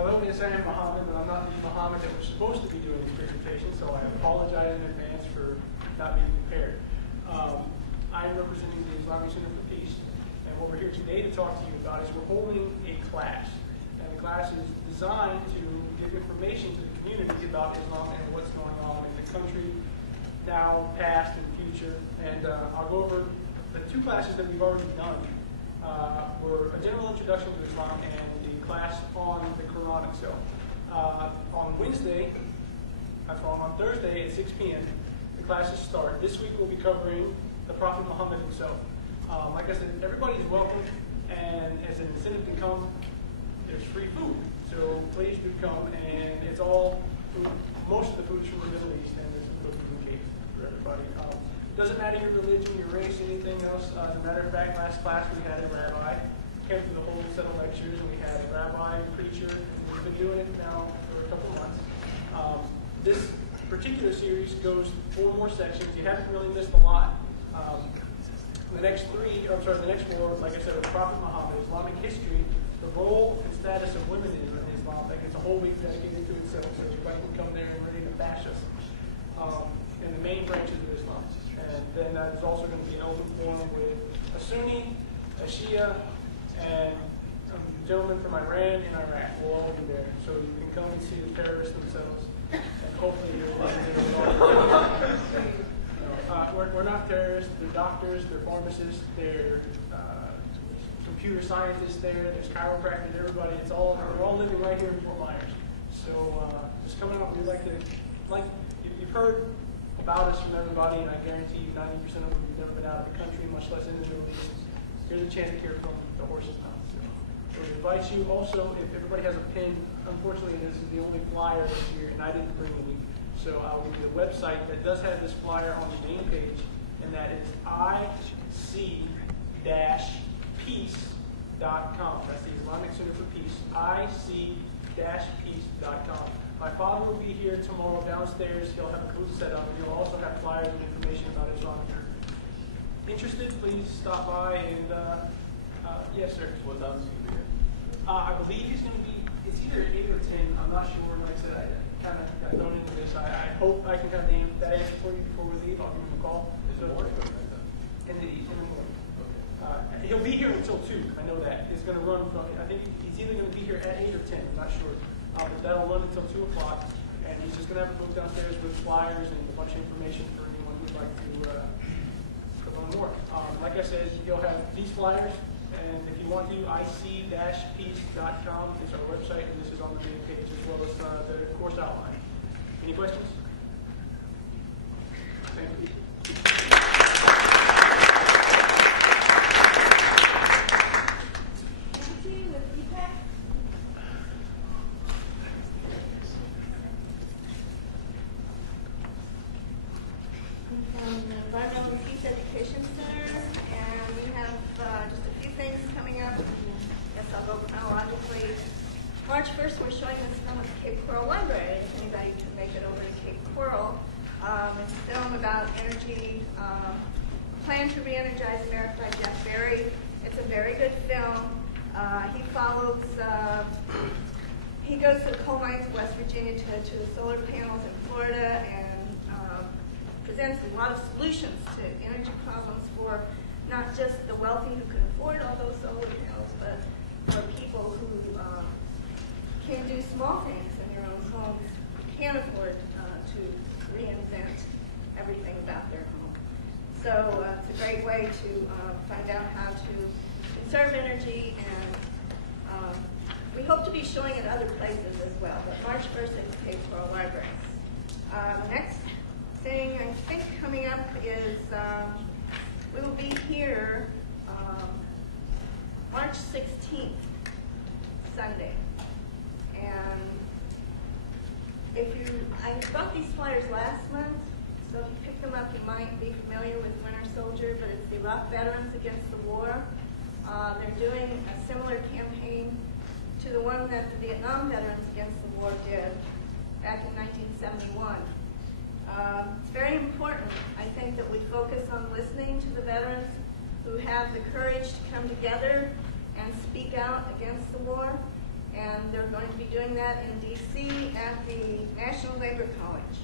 Hello, yes, I am Mohammed, but I'm not the Mohammed that was supposed to be doing this presentation, so I apologize in advance for not being prepared. I'm representing the Islamic Center for Peace, and what we're here today to talk to you about is we're holding a class. And the class is designed to give information to the community about Islam and what's going on in the country, now, past, and future. And I'll go over the two classes that we've already done. Were a general introduction to Islam and the class on the Quran itself. On Wednesday, on Thursday at 6 p.m., the classes start. This week we'll be covering the Prophet Muhammad himself. Like I said, everybody's welcome, and as an incentive to come, there's free food. So please do come, and it's all food. Most of the food is from the Middle East, and there's cookies and cakes for everybody. Doesn't matter your religion, your race, anything else. As a matter of fact, last class we had a rabbi. Came through the whole set of lectures, and we had a rabbi, preacher. We've been doing it now for a couple months. This particular series goes 4 more sections. You haven't really missed a lot. The next 4, like I said, are Prophet Muhammad, Islamic history, the role and status of women in Islam. Like it's a whole week dedicated to itself, so everybody can come there and ready to bash us. And the main branches of Islam. And then there's also going to be an open forum with a Sunni, a Shia, and a gentleman from Iran and Iraq. We'll all be there. So you can come and see the terrorists themselves. And hopefully you'll we're not terrorists. They're doctors, they're pharmacists, they're computer scientists there, there's chiropractors, everybody. We're all living right here in Fort Myers. So just coming out, we'd like to, you've heard about us from everybody, and I guarantee you 90% of them have never been out of the country, much less in the Middle East. Here's a chance to hear from the horse's mouth. So we invite you also, if everybody has a pen, unfortunately this is the only flyer this year, and I didn't bring any. So I'll give you the website that does have this flyer on the main page, and that is ic-peace.com. That's the Islamic Center for Peace, ic-peace.com. My father will be here tomorrow downstairs. He'll have a booth set up, and he'll also have flyers and information about Islam. If you're interested, please stop by and, yes, sir. What time is he going to be here? I believe he's going to be, it's either 8 or 10. I'm not sure. Like I said, I kind of got thrown into this. I hope I can have that answer for you before we leave. I'll give him a call. Is it morning or night then? In the morning. Okay. He'll be here until 2. I know that. It's going to run from, I think he's either going to be here at 8 or 10. I'm not sure. But that'll run until 2 o'clock, and he's just going to have a booth downstairs with flyers and a bunch of information for anyone who'd like to learn more. Like I said, you'll have these flyers, and if you want to, ic-peace.com is our website, and this is on the main page as well as the course outline. Any questions? Thank you. March 1st, we're showing this film at the Cape Coral Library. If anybody can make it over to Cape Coral, it's a film about energy, Plan to Re-Energize America by Jeff Berry. It's a very good film. He follows, he goes to the coal mines of West Virginia to the solar panels in Florida and presents a lot of solutions to energy problems for not just the wealthy who can afford all those solar panels, but for people who can do small things in their own homes, can't afford to reinvent everything about their home. So it's a great way to find out how to conserve energy, and we hope to be showing it other places as well, but March 1st at the Cape Coral Library. Next thing I think coming up is we will be here March 16th, Sunday. And I brought these flyers last month, so if you pick them up, you might be familiar with Winter Soldier, but it's the Iraq Veterans Against the War. They're doing a similar campaign to the one that the Vietnam Veterans Against the War did back in 1971. It's very important, I think, that we focus on listening to the veterans who have the courage to come together and speak out against the war. And they're going to be doing that in D.C. at the National Labor College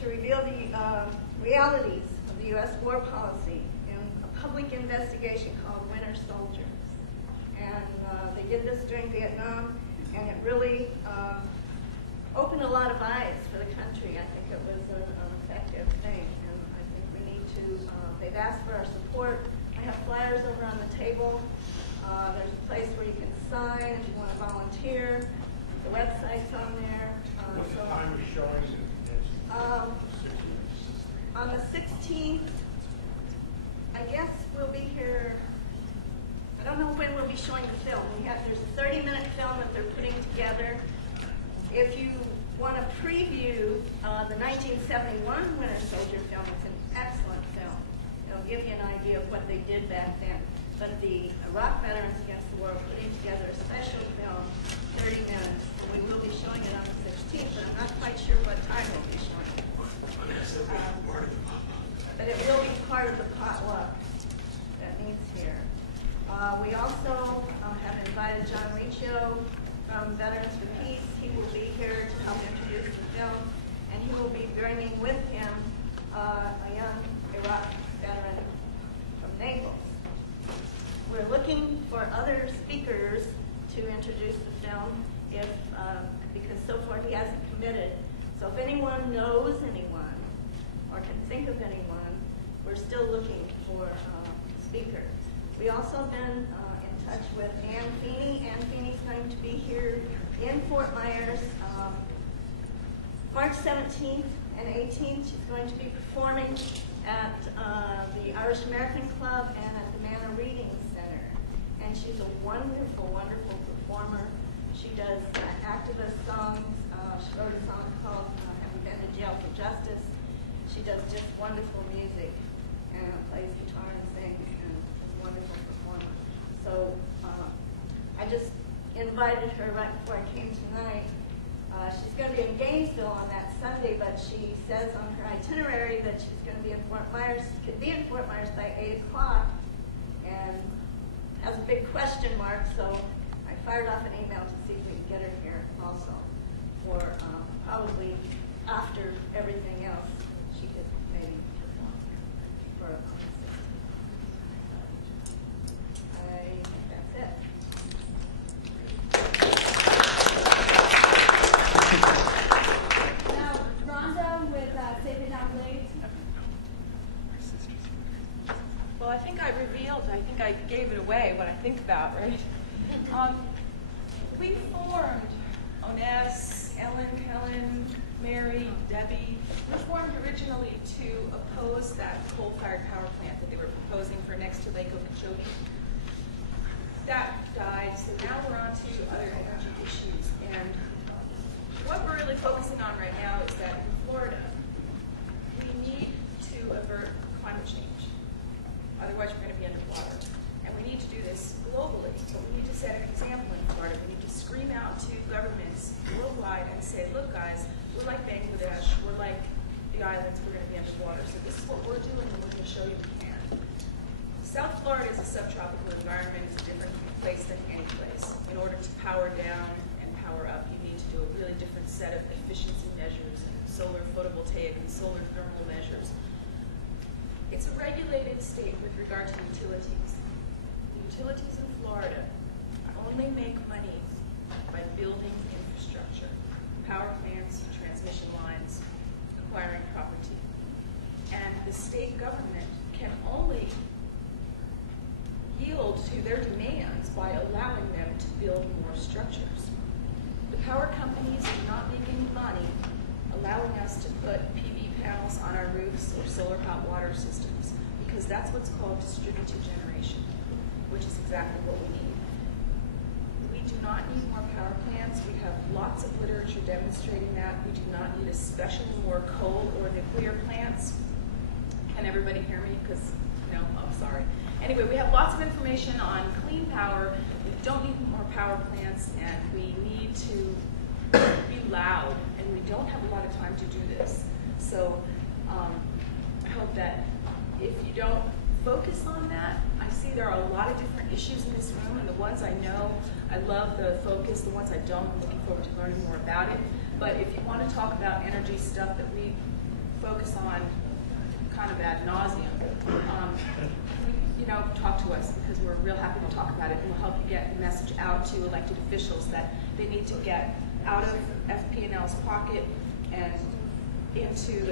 to reveal the realities of the U.S. war policy in a public investigation called Winter Soldiers. And they did this during Vietnam, and it really opened a lot of eyes for the country. I think it was an effective thing, and I think we need to, they've asked for our support. I have flyers over on the table. There's a place where you can sign if you want to volunteer. The website's on there. What time is showing it? On the 16th, I guess we'll be here. I don't know when we'll be showing the film. There's a 30-minute film that they're putting together. If you want to preview the 1971 Winter Soldier film, it's an excellent film. It'll give you an idea of what they did back then. But the Iraq Veterans Against the War are putting together a special film, 30 minutes, and we will be showing it on the 16th, but I'm not quite sure what time we'll be showing it. But it will be part of the potluck that meets here. We also have invited John Riccio from Veterans for Peace. He will be here to help introduce the film, and he will be bringing with him a young Iraq veteran from Naples. We're looking for other speakers to introduce the film, because so far he hasn't committed. So if anyone knows anyone or can think of anyone, we're still looking for speakers. We also have been in touch with Ann Feeney. Ann Feeney's going to be here in Fort Myers March 17th and 18th. She's going to be performing at the Irish American Club and at the Manor Reading Center. And she's a wonderful, wonderful performer. She does activist songs. She wrote a song called Haven't Been to Jail for Justice. She does just wonderful music and plays guitar and sings and is a wonderful performer. So I just invited her right before I came tonight. She's going to be in Gainesville on that Sunday, but she says on her itinerary that she's going to be in Fort Myers, could be in Fort Myers by 8 o'clock, and has a big question mark, so I fired off an email to see if we can get her here also, for probably after everything else she could maybe perform for a I think that's it. Now, Rhonda with Save It Now Blades. Well, I think I gave it away, what I think about, right? We formed Oness, Ellen, Helen, Mary, Debbie. We formed originally to oppose that coal-fired power plant that they were proposing for next to Lake Okeechobee. That died, so now we're on to other energy issues. And what we're really focusing on right now is that in Florida, we need to avert climate change. Otherwise, we're going to be underwater. And we need to do this globally, but we need to set an example in Florida. We need to scream out to governments worldwide and say, look, guys, we're like Bangladesh. We're like the islands. We're going to be underwater. So this is what we're doing, and we're going to show you we can. South Florida is a subtropical environment. It's a different place than any place. In order to power down and power up, you need to do a really different set of efficiency measures and solar photovoltaic and solar thermal measures. It's a regulated state with regard to utilities. The utilities in Florida only make money by building infrastructure, power plants, transmission lines, acquiring property. And the state government can only yield to their demands by allowing them to build more structures. The power companies are not making money allowing us to put PV panels on our roofs or solar hot water systems, because that's what's called distributed generation, which is exactly what we need. We do not need more power plants. We have lots of literature demonstrating that. We do not need especially more coal or nuclear plants. Can everybody hear me? Because, no, I'm sorry. Anyway, we have lots of information on clean power. We don't need more power plants, and we need to be loud, and we don't have a lot of time to do this. So I hope that if you don't focus on that, I see there are a lot of different issues in this room, and the ones I know, I love the focus. The ones I don't, I'm looking forward to learning more about it. But if you want to talk about energy stuff that we focus on kind of ad nauseum, talk to us, because we're real happy to talk about it, and we'll help you get the message out to elected officials that they need to get out of FP&L's pocket and into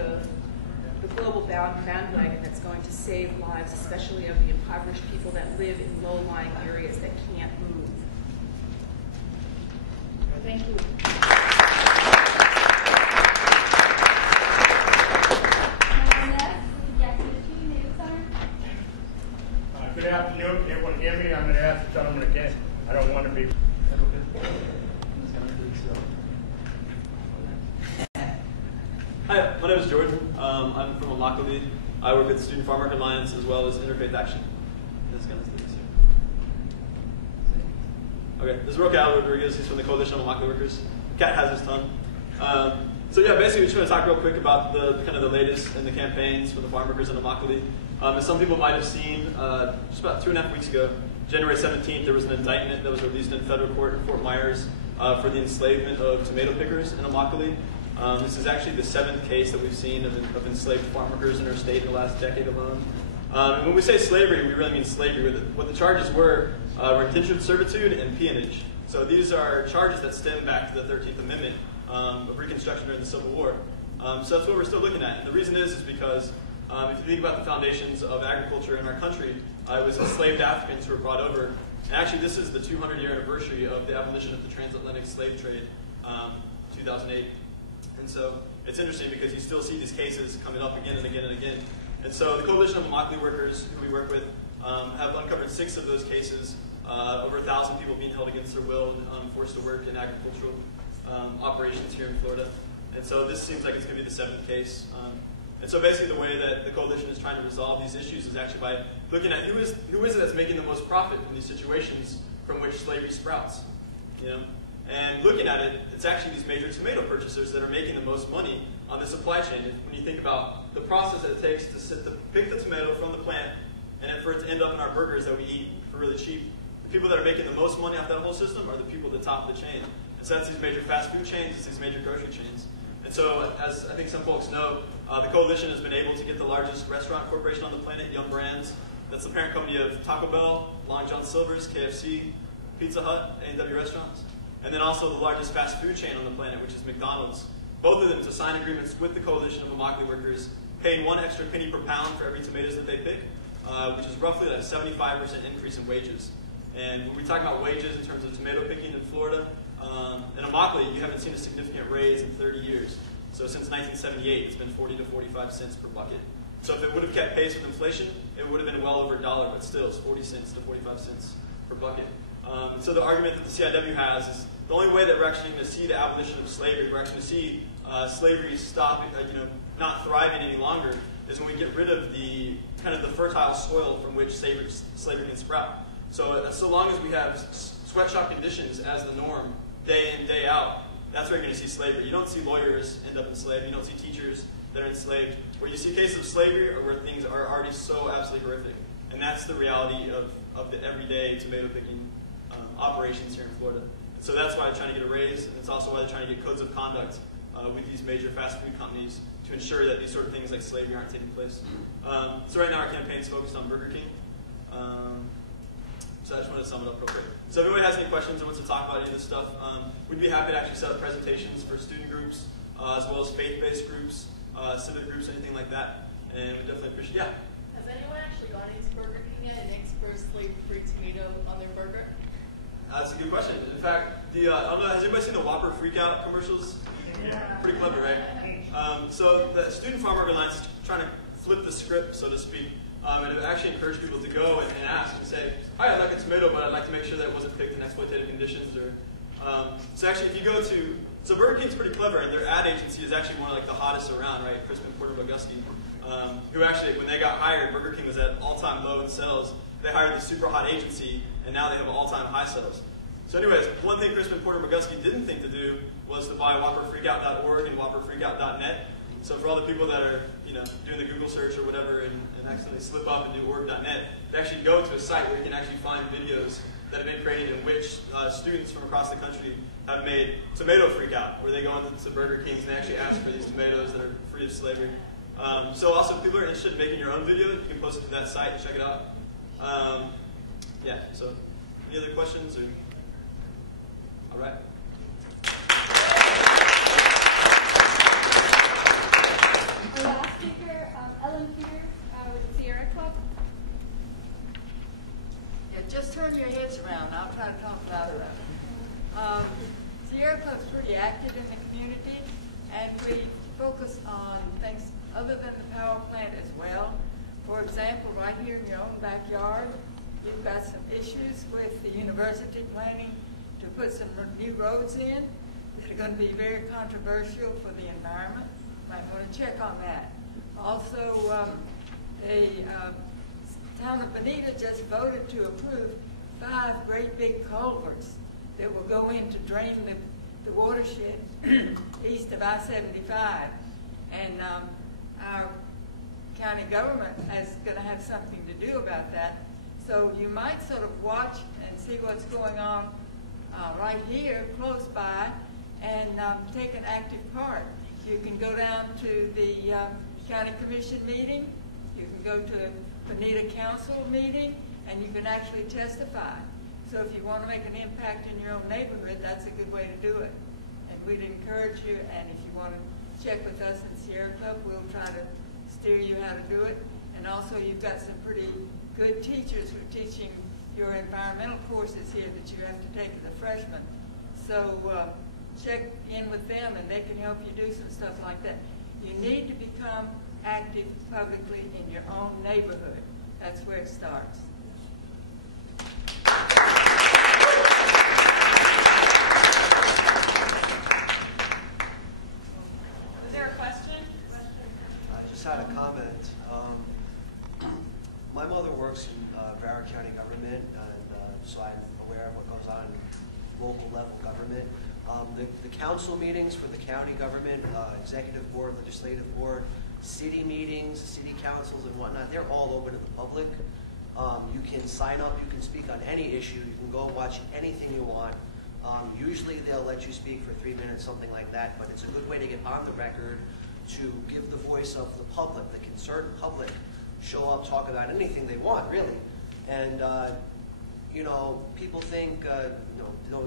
the global bandwagon that's going to save lives, especially of the impoverished people that live in low-lying areas that can't move. Thank you. Good afternoon. Can everyone hear me? I'm going to ask the gentleman again. I don't want to be. Hi, my name is Jordan. I'm from Immokalee. I work with the Student Farm Worker Alliance as well as Interfaith Action. Okay, this is Roque Rodriguez. He's from the Coalition of Immokalee Workers. Cat has his tongue. So yeah, basically, we just want to talk real quick about the kind of the latest in the campaigns for the farm workers in Immokalee. As some people might have seen, just about 2.5 weeks ago, January 17th, there was an indictment that was released in federal court in Fort Myers for the enslavement of tomato pickers in Immokalee. This is actually the 7th case that we've seen of enslaved farm workers in our state in the last decade alone. And when we say slavery, we really mean slavery. What the charges were indentured servitude and peonage. So these are charges that stem back to the 13th Amendment of Reconstruction during the Civil War. So that's what we're still looking at. And the reason is because if you think about the foundations of agriculture in our country, it was enslaved Africans who were brought over. And actually, this is the 200-year anniversary of the abolition of the transatlantic slave trade, 2008. And so it's interesting because you still see these cases coming up again and again and again. And so the Coalition of Immokalee Workers, who we work with, have uncovered 6 of those cases, over 1,000 people being held against their will and forced to work in agricultural operations here in Florida. And so this seems like it's going to be the 7th case. And so basically the way that the coalition is trying to resolve these issues is actually by looking at who is it that's making the most profit from these situations from which slavery sprouts. And looking at it, it's actually these major tomato purchasers that are making the most money on the supply chain. When you think about the process that it takes to pick the tomato from the plant and for it to end up in our burgers that we eat for really cheap, the people that are making the most money off that whole system are the people at the top of the chain. And so that's these major fast food chains, it's these major grocery chains. And so, as I think some folks know, the coalition has been able to get the largest restaurant corporation on the planet, Yum Brands. That's the parent company of Taco Bell, Long John Silver's, KFC, Pizza Hut, A&W Restaurants. And then also the largest fast food chain on the planet, which is McDonald's. Both of them to sign agreements with the Coalition of Immokalee Workers, paying 1 extra penny per pound for every tomatoes that they pick, which is roughly a 75% increase in wages. And when we talk about wages in terms of tomato picking in Florida, in Immokalee, you haven't seen a significant raise in 30 years. So since 1978, it's been 40 to 45 cents per bucket. So if it would have kept pace with inflation, it would have been well over $1, but still it's 40 cents to 45 cents per bucket. So the argument that the CIW has is the only way that we're actually going to see the abolition of slavery, we're actually going to see slavery stop, not thriving any longer, is when we get rid of the kind of the fertile soil from which slavery can sprout. So so long as we have sweatshop conditions as the norm, day in, day out, that's where you're going to see slavery. You don't see lawyers end up enslaved. You don't see teachers that are enslaved. Where you see cases of slavery are where things are already so absolutely horrific. And that's the reality of the everyday tomato picking operations here in Florida. And so that's why they're trying to get a raise, and it's also why they're trying to get codes of conduct with these major fast food companies to ensure that these sort of things like slavery aren't taking place. So right now our campaign is focused on Burger King. So I just wanted to sum it up real quick. So if anybody has any questions or wants to talk about any of this stuff, we'd be happy to actually set up presentations for student groups, as well as faith-based groups, civic groups, anything like that. And we definitely appreciate it. Yeah? Has anyone actually gone into Burger King yet and experienced slave-free tomato on their burger? That's a good question. In fact, I don't know, has anybody seen the Whopper Freakout commercials? Yeah. Pretty clever, right? So the Student Farm Worker Alliance is trying to flip the script, so to speak. And it actually encouraged people to go and ask and say, hi, I'd like a tomato, but I'd like to make sure that it wasn't picked in exploitative conditions. So actually, if you go to, so Burger King's pretty clever, and their ad agency is actually one of the hottest around, right? Crispin Porter Bogusky, who actually, when they got hired, Burger King was at all-time low in sales. They hired the super hot agency, and now they have all-time high sales. So anyways, one thing Crispin Porter Bogusky didn't think to do was to buy WhopperFreakout.org and WhopperFreakout.net, So for all the people that are doing the Google search or whatever and accidentally slip up and do org.net, they actually go to a site where you can actually find videos that have been created in which students from across the country have made tomato freak out, where they go into Burger Kings and they actually ask for these tomatoes that are free of slavery. So also, if people are interested in making your own video, you can post it to that site and check it out. Yeah, so any other questions? Or? All right. Our last speaker, Ellen here with the Sierra Club. Yeah, just turn your heads around. I'll try to talk louder. Sierra Club's pretty active in the community, and we focus on things other than the power plant as well. For example, right here in your own backyard, you've got some issues with the university planning to put some new roads in that are going to be very controversial for the environment. Might want to check on that. Also, the town of Bonita just voted to approve 5 great big culverts that will go in to drain the watershed east of I-75. And our county government is going to have something to do about that. So you might sort of watch and see what's going on right here, close by, and take an active part. You can go down to the county commission meeting, you can go to Bonita Council meeting, and you can actually testify. So if you want to make an impact in your own neighborhood, that's a good way to do it. And we'd encourage you, and if you want to check with us in Sierra Club, we'll try to steer you how to do it. And also you've got some pretty good teachers who are teaching your environmental courses here that you have to take as a freshman. So check in with them and they can help you do some stuff like that. You need to become active publicly in your own neighborhood. That's where it starts. Was there a question? I just had a comment. My mother works in Broward County government, and so I'm aware of what goes on in local level government. The council meetings for the county government, executive board, legislative board, city meetings, city councils and whatnot, they're all open to the public. You can sign up, you can speak on any issue, you can go watch anything you want. Usually they'll let you speak for 3 minutes, something like that, but it's a good way to get on the record, to give the voice of the public, the concerned public, show up, talk about anything they want, really. And, you know, people think, no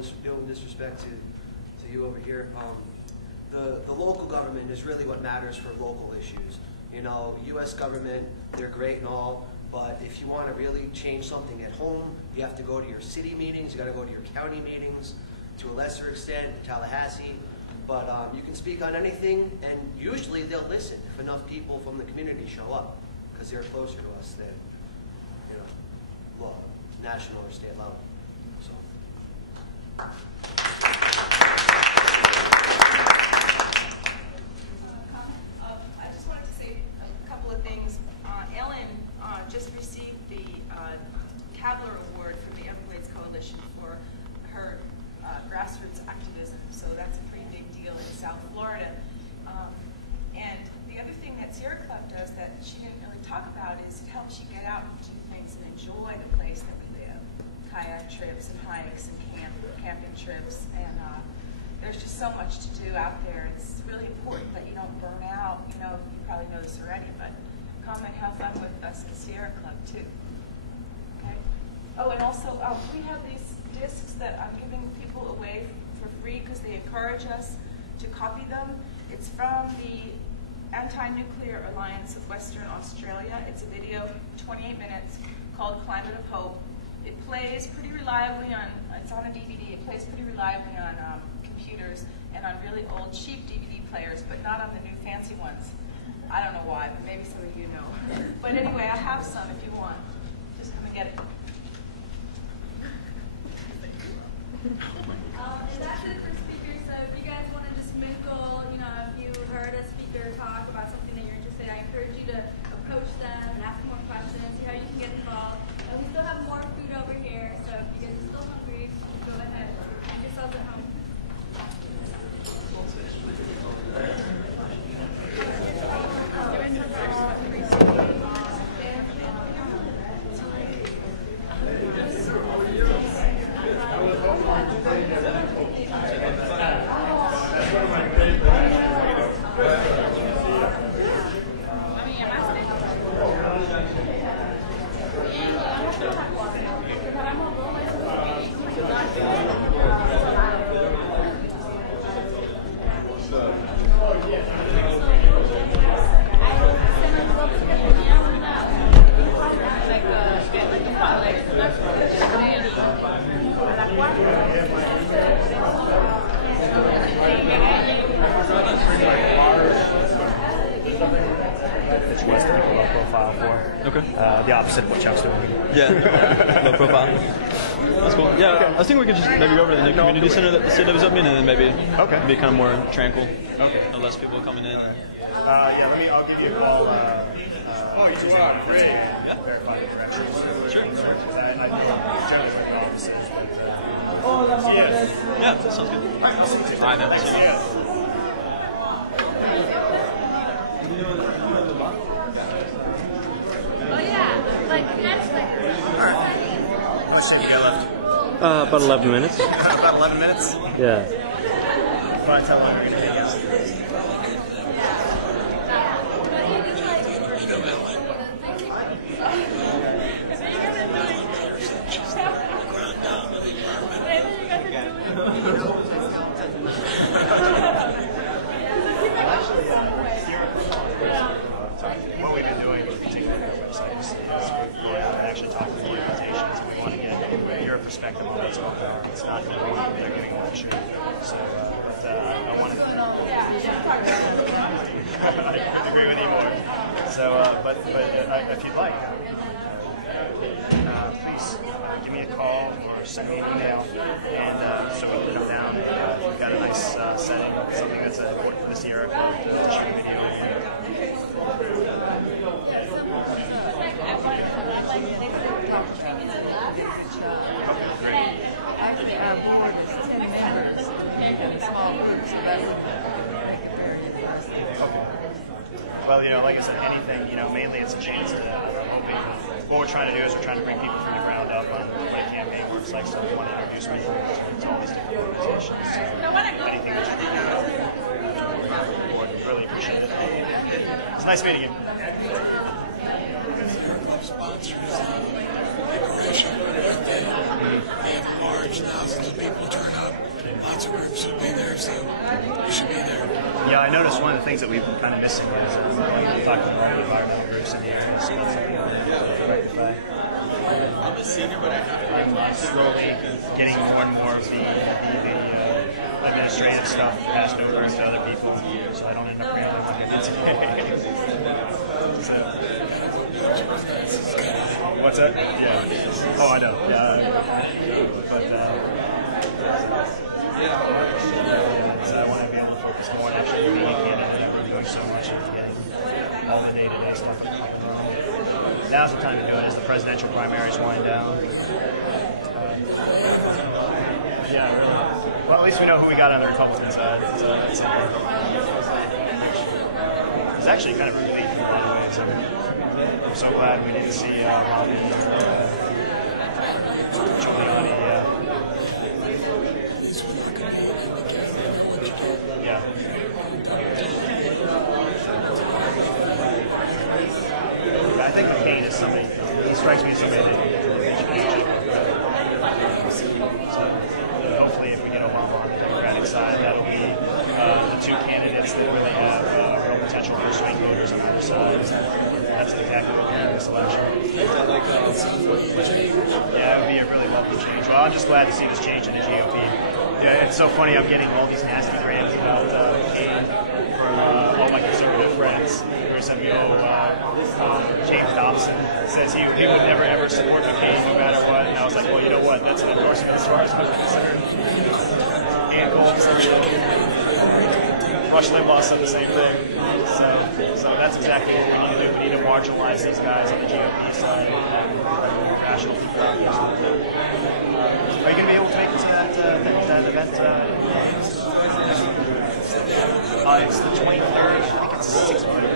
disrespect to you over here, the local government is really what matters for local issues. You know, U.S. government, they're great and all, but if you want to really change something at home, you have to go to your city meetings, you got to go to your county meetings, to a lesser extent, Tallahassee. But you can speak on anything, and usually they'll listen if enough people from the community show up, because they're closer to us than, you know, well, national or state level. So. I just wanted to say a couple of things. Ellen just received the Cavler Award from the Everglades Coalition for her grassroots activism, so that's a pretty big deal in South Florida. And the other thing that Sierra Club does that she didn't really talk about is it helps you get out and do things and enjoy the place that we live. Kayak trips and hikes and camping trips, and there's just so much to do out there. It's really important that you don't burn out. You know, you probably know this already, but come and have fun with us at Sierra Club too. Okay? Oh, and also we have these discs that I'm giving people away for free because they encourage us to copy them. It's from the Anti-Nuclear Alliance of Western Australia. It's a video, 28 minutes, called Climate of Hope. It plays pretty reliably on, it's on a DVD, it plays pretty reliably on computers and on really old cheap DVD players, but not on the new fancy ones. I don't know why, but maybe some of you know. But anyway, I have some if you want. Just come and get it. And that's it for speakers. So if you guys want to just mingle, you know, if you heard a speaker talk about something that you're interested in, I encourage you to approach them and ask more questions, see how you can get involved. And we still have more food over here, so if you guys are still hungry, go ahead. Make yourselves at home. That you guys to keep a low profile for. Okay. The opposite of what Chuck's doing. Yeah, low profile. That's cool. Yeah, I was thinking we could just maybe go over to the new community center that the city was opening, and then maybe be kind of more tranquil. Okay. Less people coming in. Yeah, I'll give you a call. Oh, you are great. Yeah. Verify your directions. Sure. I know generally my office is, Yes. Yeah, that sounds good. All right, man. Thanks. Yes. Oh yeah, like that's like. How much time you got left? About 11 minutes. About 11 minutes? Yeah. Fine, how long are you going to take us? What we've been doing, particularly on our website, is going out and actually talking to organizations, and we want to get your perspective on what's going on. It's not that they're giving a lecture. So, I want to. I agree with you more. So, but if you'd like, please give me a call or send me an email, and so we can come down. And we've got a nice setting, something that's important for this year. I'd love to shoot a video. Actually, our board is 10 members in small groups, so that would make it very interesting. Well, like I said, anything, mainly it's a chance to, hoping, what we're trying to do is we're trying to bring people from the ground up on what a campaign works like, so we want to introduce people to all these different organizations. So anything that you can do, we really appreciate it. It's nice meeting you. Sponsors decoration, and then they have large thousands of people turn up. Lots of groups will be there, so you should be there. Yeah, I noticed one of the things that we've been kind of missing is talking to the environmental groups in here. And something to rectify. I'm a senior, but I have to slowly getting more and more of the administrative stuff passed over to other people, so I don't end up rambling like I did today. What's that? Yeah. Oh, I know. Yeah. But so I want to be able to focus more on actually being a candidate. We're doing so much and getting all the day-to-day stuff. Now's the time to do it as the presidential primaries wind down. Yeah, really. Well, at least we know who we got on the Republican side. It's actually kind of relief in a lot of ways. I'm so glad we didn't see Romney Giuliani. Yeah. I think McCain is somebody, he strikes me as somebody that education. So hopefully if we get Obama on the Democratic side, that'll be the two candidates that really have real potential for swing voters on either side. That's exactly what we're doing in this election. Yeah, it would be a really welcome change. Well, I'm just glad to see this change in the GOP. Yeah, it's so funny, I'm getting all these nasty grams about McCain from all my conservative friends. There's some, James Dobson says he would never ever support McCain no matter what. And I was like, well, you know what? That's an endorsement as far as I'm concerned. And Rush Limbaugh said the same thing. So that's exactly what we need to do. We need to marginalize these guys on the GOP side and have more rational people. Are you going to be able to make it to that event? It's the 23rd. I think it's 6 months.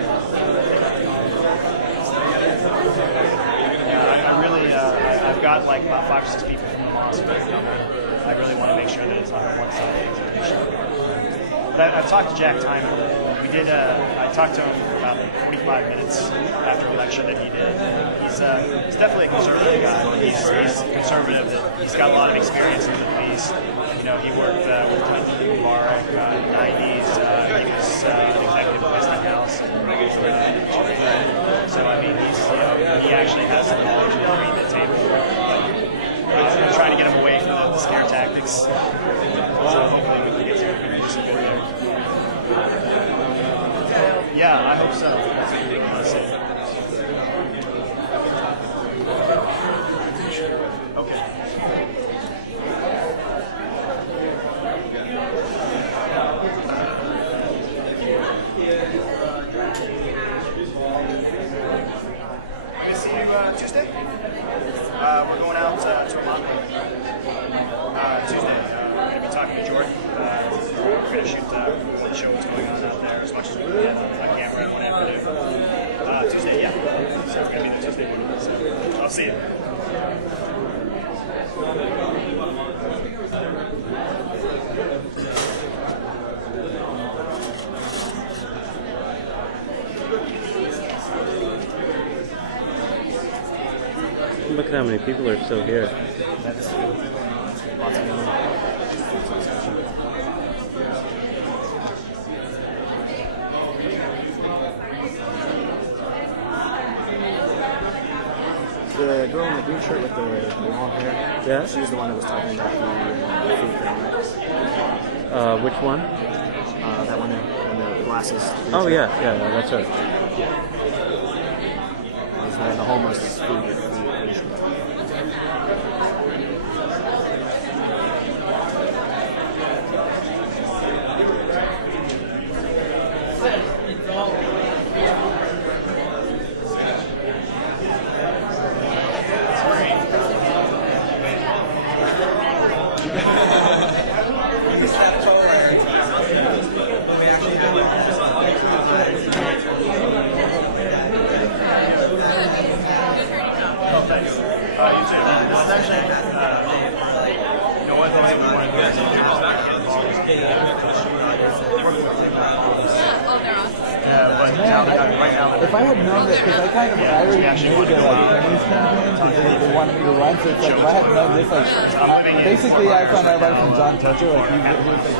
Yeah, I really, I've got like about 5 or 6 people from the mosque. I really want to make sure that it's on one side of the execution. But I've talked to Jack Tyman. I talked to him for about 45 minutes after election that he did. He's definitely a conservative guy. he's conservative. He's got a lot of experience in the police. You know, he worked with President Mubarak in the 90s. He was an executive at Westinghouse. So I mean, he actually has some knowledge of bringing the table. I'm trying to get him away from the scare tactics. So hopefully we can get some good there. Yeah, I hope so. Let's see. Okay. Can I see you Tuesday? We're going out to a mock Tuesday. We're going to be talking to Jordan. We're going to shoot the show what's going on out there as much as we can on camera and whatever. Tuesday, yeah. So we're going to be there Tuesday morning. So I'll see you. Look at how many people are still here. That's lots of people. The girl in the green shirt with the long hair. Yeah? She was the one that was talking about the food thing, right? Which one? That one in the glasses. Oh yeah, that's right. The homeless food issue. If I had known that, because I kind of already knew the Chinese campaigns because they wanted me to run, so it's like if I had known this, like basically I found out about it from John Toucher, like he was like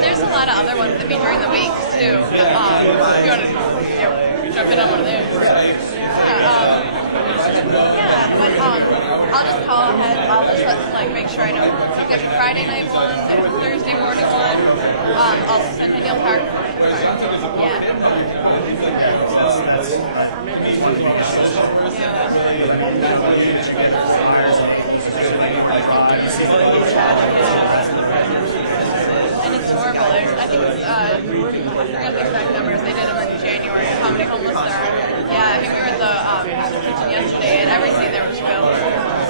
there's a lot of other ones that meet during the week too. If you want to jump in on one of those. But I'll just call ahead. I'll just make sure I know. There's a Friday night one, there's a Thursday morning one. Also Centennial Park. Yeah. And it's horrible. I think it's, I forget the exact numbers. They did them in January. How many homeless there are. Yeah, I think we were at the kitchen yesterday, and every seat there was filled.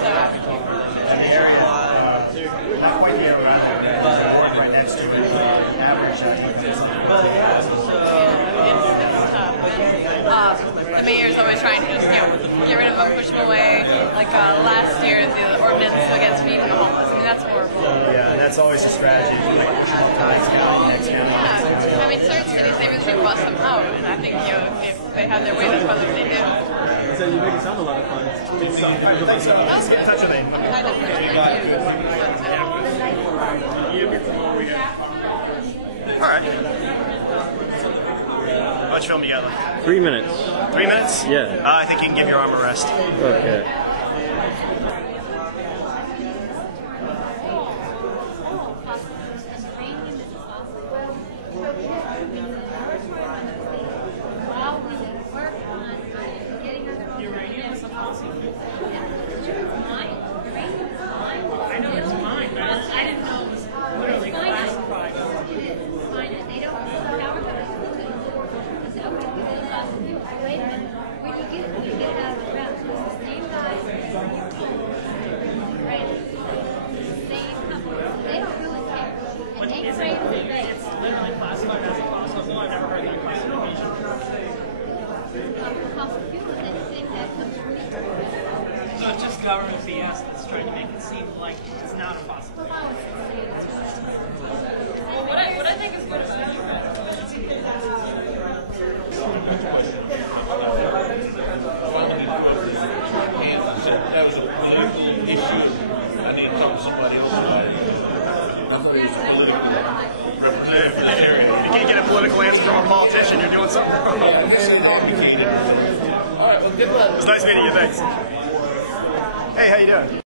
So. Right next to it, average. It's tough. The mayor's always trying to just get rid of them, push them away. Like last year, the ordinance against feeding the homeless. I mean, that's horrible. Yeah, that's always a strategy. I mean, certain cities, they really do bust them out, and I think, if they had their way, that's probably what they do. So you make it sound a lot of fun. Thanks so. Let's get in touch with him. All right. How much film you got left? 3 minutes. 3 minutes? Yeah. I think you can give your arm a rest. Okay. I know it's mine, but I didn't know it was literally classified. They don't power to us. I said, okay, wait a minute. When you get it out of the ground, so it's the same guys, right? Same company. They don't really care. But it's literally classified as a fossil fuel. I've never heard that classification. Fossil fuel is anything that comes from it. So it's just government BS that's trying to make it seem like it's not a fossil fuel. Well, what I think is good about It was nice meeting you. Thanks. Hey, how you doing?